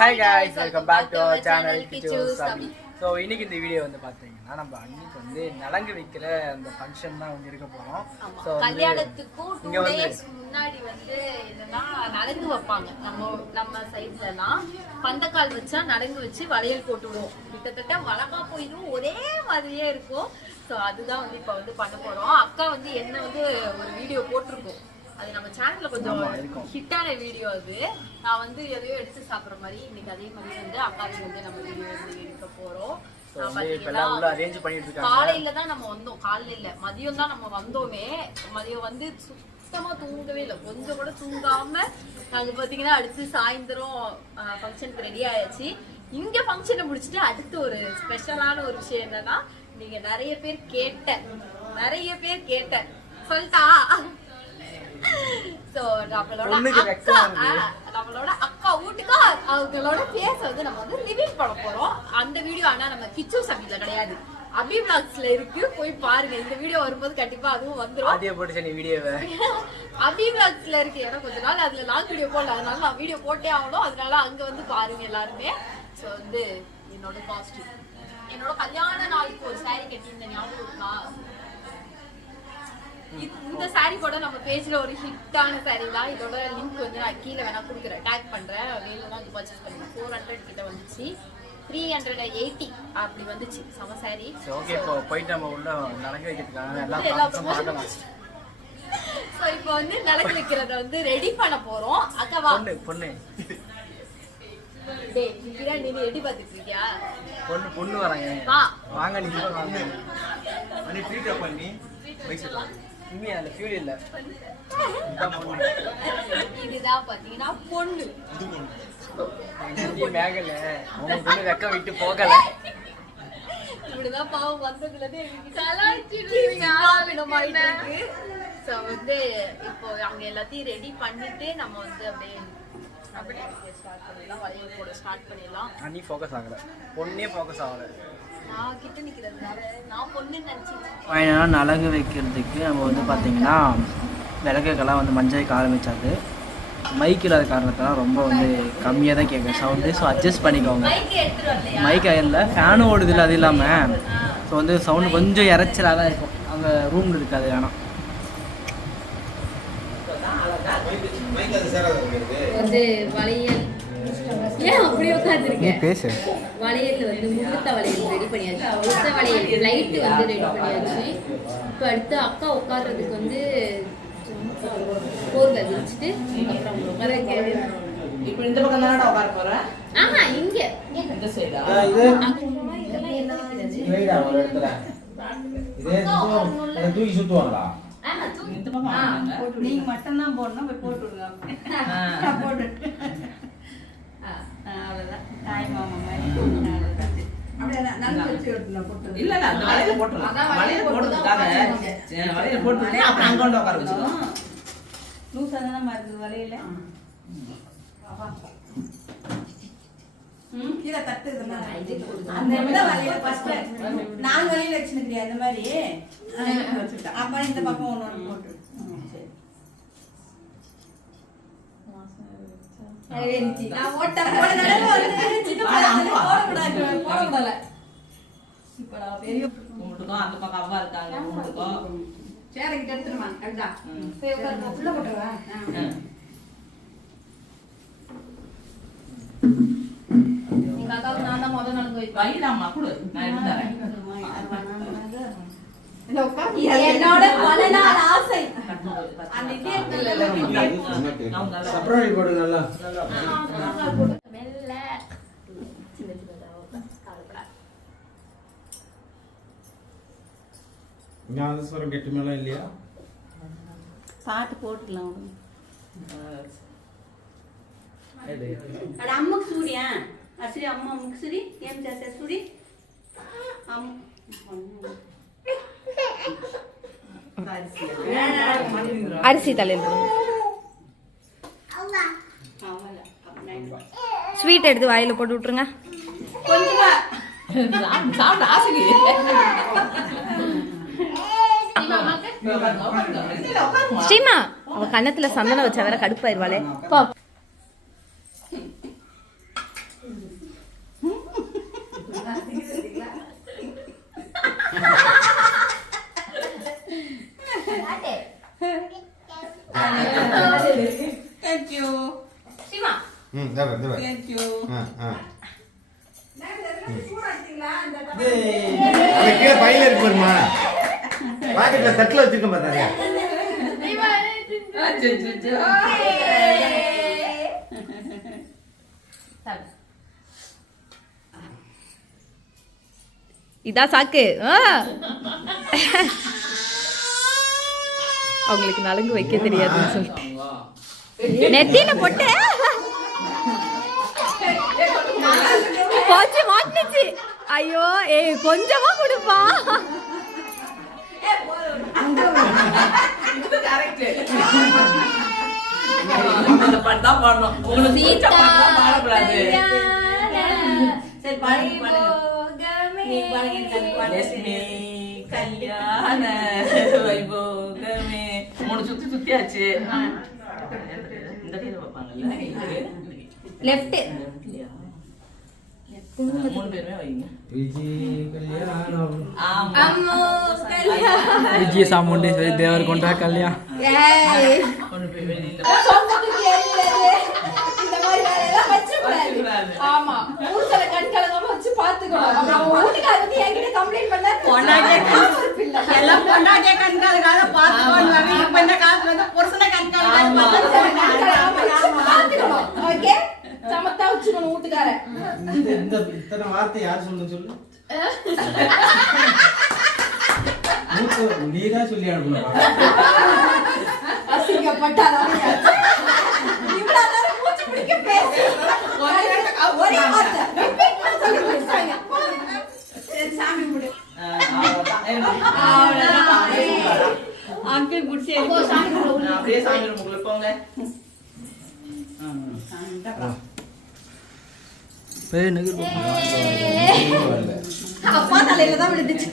Hi guys welcome back to our channel Kichu Kichu Sabi. Sabi so இன்னைக்கு இந்த video வந்து பார்த்தீங்கன்னா நம்ம அன்னைக்கு வந்து நலங்கு வைக்கிற அந்த ஃபங்க்ஷன் தான் வந்து இருக்க போகிறோம். ஸோ கல்யாணத்துக்கும் இங்க வந்து- முன்னாடி வந்து என்னன்னா நலங்கு வைப்பாங்க. நம்ம நம்ம சைட்லலாம் பந்தக்கால் வச்சா நலங்கு வச்சு வளையல் போட்டு விடுவோம். கிட்டத்தட்ட வழக்கா போயிடும் ஒரே மாதிரியே இருக்கும். ஸோ அதுதான் வந்து இப்போ வந்து பண்ண போறோம். அக்கா வந்து என்ன வந்து ஒரு வீடியோ போட்டிருக்கோம். அது நம்ம சேனல்ல கொஞ்சம். ஹிட்டான வீடியோ அது. நான் வந்து எதையோ எடுத்து சாப்பிடுற மாதிரி இன்னைக்கு அதே மாதிரி வந்து அக்காவுக்கு வந்து நம்ம வீடியோ வந்து எடுக்க போறோம். காலையில தான் நம்ம வந்தோம். காலையில இல்ல மதியம் தான் நம்ம வந்தோமே. மதியம் வந்து சுத்தமா தூங்கவே இல்லை. கொஞ்சம் கூட தூங்காம நாங்க பாத்தீங்கன்னா அடுத்து சாயந்தரம் ஃபங்க்ஷனுக்கு ரெடி ஆயாச்சு. இங்க ஃபங்க்ஷனை முடிச்சுட்டு அடுத்து ஒரு ஸ்பெஷலான ஒரு விஷயம் என்னன்னா நீங்க நிறைய பேர் கேட்ட நிறைய பேர் கேட்ட சொல்லிட்டா நம்மளோட அக்கா நம்மளோட வீட்டுக்கு அவங்களோட பேச வந்து நம்ம வந்து ரிவீல் பண்ண போறோம். அந்த வீடியோ ஆனா நம்ம கிச்சு சபில கிடையாது. அபி இருக்கு. போய் பாருங்க. இந்த வீடியோ வரும்போது கண்டிப்பா அதுவும் வந்துரும். ஆதியை போட்டு சரி வீடியோவை அபி vlogsல இருக்கு. ஏன்னா கொஞ்ச நாள் அதுல லாங் வீடியோ போடல. அதனால நான் வீடியோ போட்டே ஆகணும். அதனால அங்க வந்து பாருங்க எல்லாருமே. சோ வந்து என்னோட காஸ்டியூம் என்னோட கல்யாண நாளுக்கு ஒரு saree கட்டியிருந்த ஞாபகம் இருக்கா? இந்த saree கூட நம்ம பேஜ்ல ஒரு ஹிட்டான saree தான். இதோட லிங்க் வந்து நான் கீழே வேணா கொடுக்குறேன். டேக் பண்றேன். வெளியில தான் பர்ச்சேஸ் பண்ணி ஃபோர் ஹண்ட்ரட் கிட்ட வந்துச்சு. த்ரீ ஹண்ட்ரட் எயிட்டி அப்படி வந்துச்சு. செம ஸோ ஓகே இப்போ போயிட்டு நம்ம உள்ள எல்லா ப்ராசஸும் பார்க்கலாம் ஸோ இப்போ வந்து நிலக்கு வைக்கிறத வந்து ரெடி பண்ண போறோம். அக்காவா. பொண்ணு பொண்ணு. டேய் நீ எடி பார்த்துட்டு இருக்கியா? பொண்ணு பொண்ணு வராங்க. வாங்க வாங்க. பண்ணி ட்ரீட் பண்ணி வயசுல இனிமே அந்த ஃபியூல் இல்லை. பொண்ணு இதுதான் பாத்தீங்கன்னா பொண்ணு. இது ஒண்ணு இங்கே மேகல. அவங்க பொண்ணு வெக்க விட்டு போகல. இப்படிதான் பாவம் வந்ததுல இருக்கு ஸோ வந்து இப்போ அவங்க எல்லாத்தையும் ரெடி பண்ணிட்டு நம்ம வந்து அப்படியே அப்படியே ஃபோக்கஸ் ஆகல. பொண்ணே ஃபோக்கஸ் ஆகல. ஃபைனலாக நலங்கு வைக்கிறதுக்கு நம்ம வந்து பார்த்தீங்கன்னா விளக்குக்கெல்லாம் வந்து மஞ்சள் ஆரம்பிச்சாது மைக் இல்லாத காரணத்தெல்லாம் ரொம்ப வந்து கம்மியாக தான் கேட்கும் சவுண்டு ஸோ அட்ஜஸ்ட் பண்ணிக்கோங்க. மைக் எடுத்துட்டு இல்லை ஃபேனும் ஓடுது இல்லை அது இல்லாமல் ஸோ வந்து சவுண்டு கொஞ்சம் இறைச்சலாக தான் இருக்கும். அங்கே ரூமில் இருக்காது ஆனால் மைக் அது சேராத உங்களுக்கு வந்து வளையல். ஏன் அப்படி உட்காந்துருக்கேன் பேசு. வளையல் வந்து முகூர்த்த வளையல் ரெடி பண்ணியாச்சு. முகூர்த்த வளையல் லைட்டு வந்து ரெடி பண்ணியாச்சு. இப்போ அடுத்து அக்கா உட்கார்றதுக்கு வந்து போர்வை விரிச்சிட்டு அப்புறம் உட்கார. இப்போ இந்த பக்கம் தானடா உட்கார போற? ஆஹா இங்க. இந்த சைடா இது இதெல்லாம் என்ன இடத்துல. இதே தூக்கி சுத்துவாங்களா? இந்த பக்கம் ஆ, வாங்க. நீங்க மட்டும்தான் போடணும் போய் போட்டு விடுங்க. போட்டு ஆ. அவ்வளவுதான். தாய் மாமா மாதிரி. அவ்வளவுதான். அப்படியே நான் நல்லா வச்சு போட்டு இல்ல இல்ல அந்த வலையில போட்டுடலாம். அதான் வலையில வலையில போட்டு தான் போடுறதுக்காக உட்காரணும். சரி, வலையில போட்டு அப்புறம் அங்க கொண்டு உட்கார வச்சுக்கலாம் லூசா தானே இருக்குது வலையில ம், கீழே தட்டு. அந்த இடத்துல வலையில first நாலு வலையில வச்சுருக்கிறியா? இந்த மாதிரி. அப்புறம் இந்த பக்கம் ஒண்ணு ஒண்ணு போட்டு. நான் ஓட்ட போடக்கூடாது, போடக்கூடாது. இப்ப நான் பெரிய அந்த பக்கம் அம்மா இருக்காங்க கும்பிட்டுக்கோ. சேரங்கிட்ட எடுத்துருமா அதுதான் ம். வயிறாமா கொடு. நான் பாட்டு போட்டுக்கலாம் அம்முக்கு சூரியா. అసలు అమ్మ అమ్మకు సూరి ఏం చేస్తా సూరి అమ్మ அரிசி தலையில் ஸ்வீட் எடுத்து வாயில போட்டு விட்டுருங்க కొంచెమా சாப்பிடு, சாப்பிடு ஆசைக்கு உட்காருங்க, உட்காருங்க. இதுல உட்காருமா. ஸ்ரீமா அவ கன்னத்துல சந்தனம் வச்சா வேற கடுப்பாயிருவாளே போ சூடாச்சுங்களா? கீழே பையில இருக்கு பாருமா. பாக்கெட்ல தட்டுல வச்சிருக்கேன் பாத்தாங்க இதான் சாக்கு. அவங்களுக்கு நலுங்கு வைக்க தெரியாதுன்னு சொல்லிட்டு. நெத்தியில போட்டு போச்சு மாட்டுச்சு ஐயோ ஏய் கொஞ்சமா கொடுப்பா. கல்யாண வைபோகமே மூணு சுத்தி சுத்தியாச்சு. இந்த கையில வைப்பாங்கல்ல? லெஃப்ட் இல்லையா? மூணு பேருமே வைங்க விஜய் கல்யாணம் ஆமா விஜய சாமுண்டி சொல்லி தேவர் கொண்டா கல்யாணம் பாத்துக்கணும் ஓகே சமத்தா வச்சுக்கணும் வீட்டுக்கார இந்த இந்த இத்தனை வார்த்தை யார் சொல்லு? மூத்த நீதான் சொல்லி அனுப்பணும் அசிங்கப்பட்டாதான் சொல்லி. அங்கிள் குடிச்சு அப்படியே சாமி நெகிழ் அப்பா தலையில தான் விழுந்துச்சு.